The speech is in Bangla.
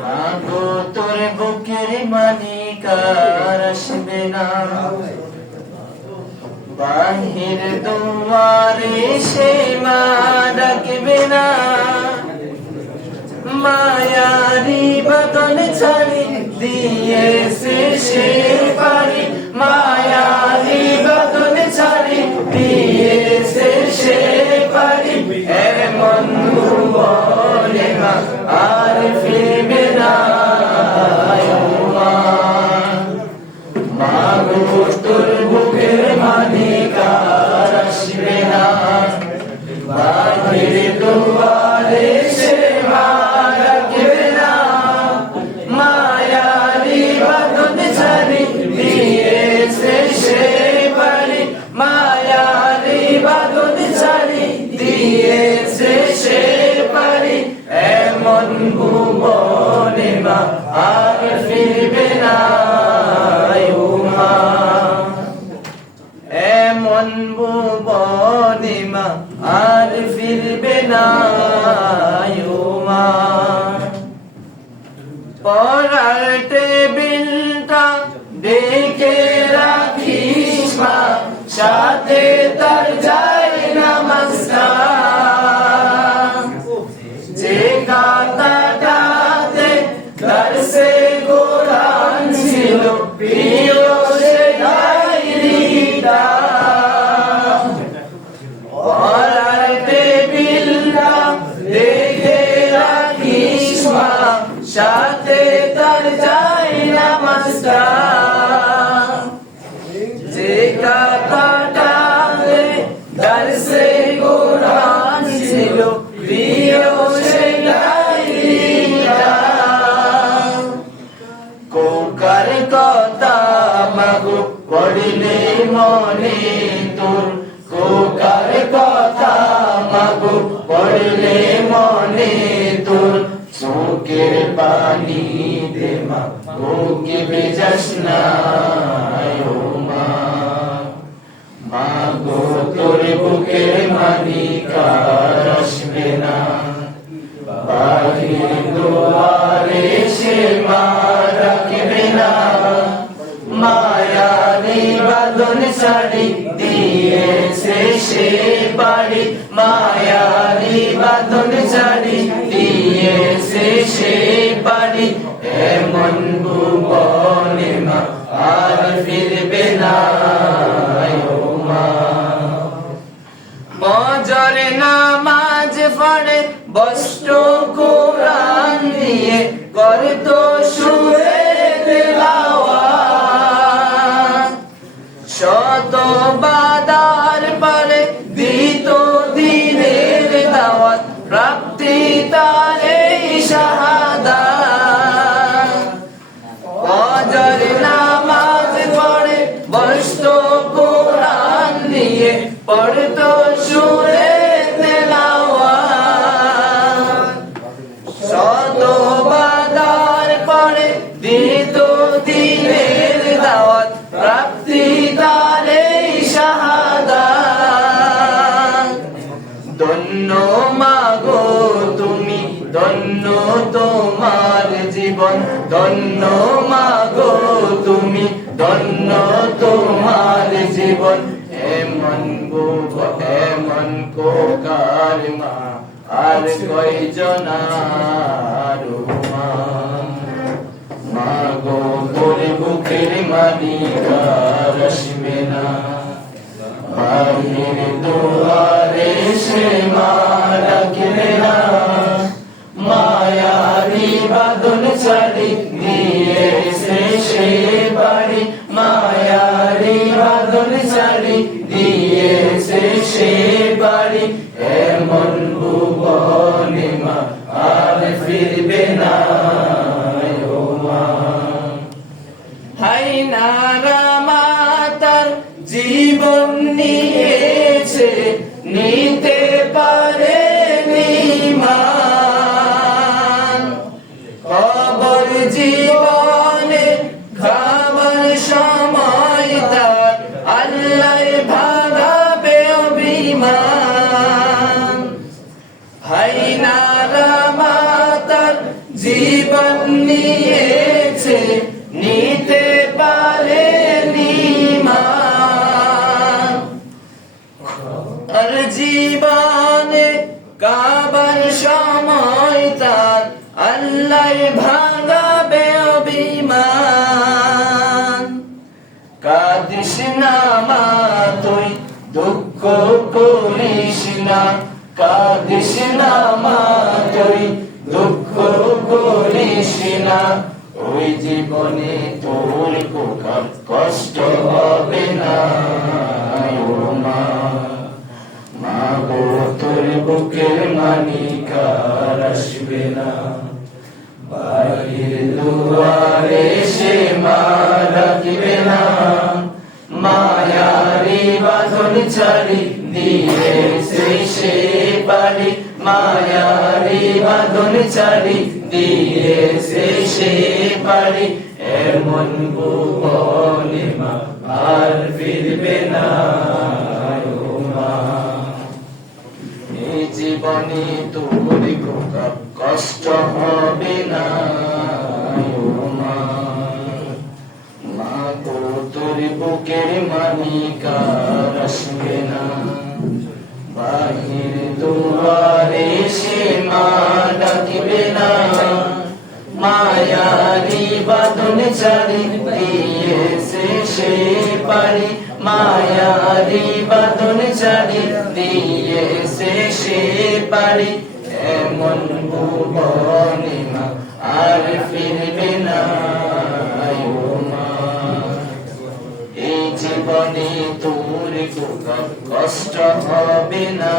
মাগো তোর বুকের মানিক আর আসবে না, বাহির দুয়ারে সে মা ডাকবে না, মায়ারি বাদন ছাড়ি দিয়েছে সে পারি, মায়ারি বাদন ছাড়ি দিয়েছে সে পারি, এমন বলে মা আর ফিরবে না। মাগো তোর বুকের মানিক আর আসবে না, বাহির দুয়ারে সে মা ডাকবে না, মায়ারি বাঁধন ছাড়ি দিয়েছে সে পারি, মায়ারি বাঁধন ছাড়ি দিয়েছে সে পারি, এমন ভুবনে মা আর ফিরবে না। এমন ভুবনে মা আর ফিরবে না। পড়ার টেবিলটা দেখে রাখিস মা, সাথে তার যায় নামাজটা, যে খাতাটাতে দরসে কোরআন ছিল প্রিয় সে ডায়েরিটা, পড়ার টেবিলটা দেখে রাখিস মা, সাথে তার যায় নামাজটা, যে খাতাটাতে দরসে কোরআন ছিল প্রিয় সে ডায়েরিটা, কোকার কথা মাগো পড়লে মনে তোর, কোকার কথা মাগো পড়লে মনে তোর, চোখের পানি দে মা ওকে ভেজাস না। মাগো তোর বুকের মানিক আর আসবে না, বাহির দুয়ারে সে মা ডাকবে না, মায়ারি বাঁধন ছাড়ি দিয়েছে সে পারি, মায়ারি বাঁধন ছাড়ি দিয়েছে সে পারি, এমন ভুবনে মা আর ফিরবে না। ফজর নামাজ পড়ে বসত কোরআন দিয়ে, করতো সুরে তেলাওয়াত, শত বাধার পরে দিত দ্বীনের দাওয়াত, প্রাপ্তি তার এই শাহাদাত। ফজর নামাজ পড়ে বসত কোরআন দিয়ে, পড়তো সুরে তেলাওয়াত, শত বাধার পরে দিত দ্বীনের দাওয়াত, প্রাপ্তি তার এই শাহাদাত। ধন্য মাগো তুমি, ধন্য তোমার জীবন, ধন্য মাগো তুমি, ধন্য তোমার জীবন, এমন এমন কোকার মা আর কয়জন আর মা। মাগো তোর বুকের মানিক আর আসবে না, বাহির দুয়ারে সে মা ডাকবে না, মায়ারি বাঁধন ছাড়ি দিয়েছে সে বাড়ি, মায়ারি বাঁধন ছাড়ি দিয়েছে সে বাড়ি, এমন ভুবনে মা আর ফিরবে না। হাই নারা তার জীবন নিয়েছে, নিতে পারে নিমান, খবর জীবনে খাবার সময় তার আল্লাহ ভাগাবে অভিমান। হাই নারা মাতার জীবন দিয়েছে নিতে পারেনি মা। আর জীবনে কাবার সময় তার আল্লাহ ভাঙাবে অভিমান। কাঁদিস না মা তুই দুঃখ করিস না, কাঁদিস না মা তুই দুঃখ করিস না। ওই জীবনে তোর কোথাও কষ্ট হবে না ও মা। মা গো তোর বুকের মানিক আর আসবে না, বাড়ির দুয়ারে সে মা ডাকিবে না। মায়ারি বাঁধন ছাড়ি দিয়েছে সে বাড়ি, মায়ারি বাঁধন ছাড়ি দিয়েছে সে বাড়ি। এমন ভুবনে মা আর ফিরবে না ও মা। এই জীবনে তোর কোথাও কষ্ট হবে না ও মা। মা গো তোর বুকের মানিক আর আসবে না, বাহির দুয়ারে সে মা ডাকিবে না। মায়ারি বাঁধন ছাড়ি দিয়েছে সে বাড়ি, মায়ারি বাঁধন ছাড়ি দিয়েছে সে বাড়ি। এমন ভুবনে মা আর ফিরবে না ও মা। এই জীবনে তোর কোথাও কষ্ট হবে না।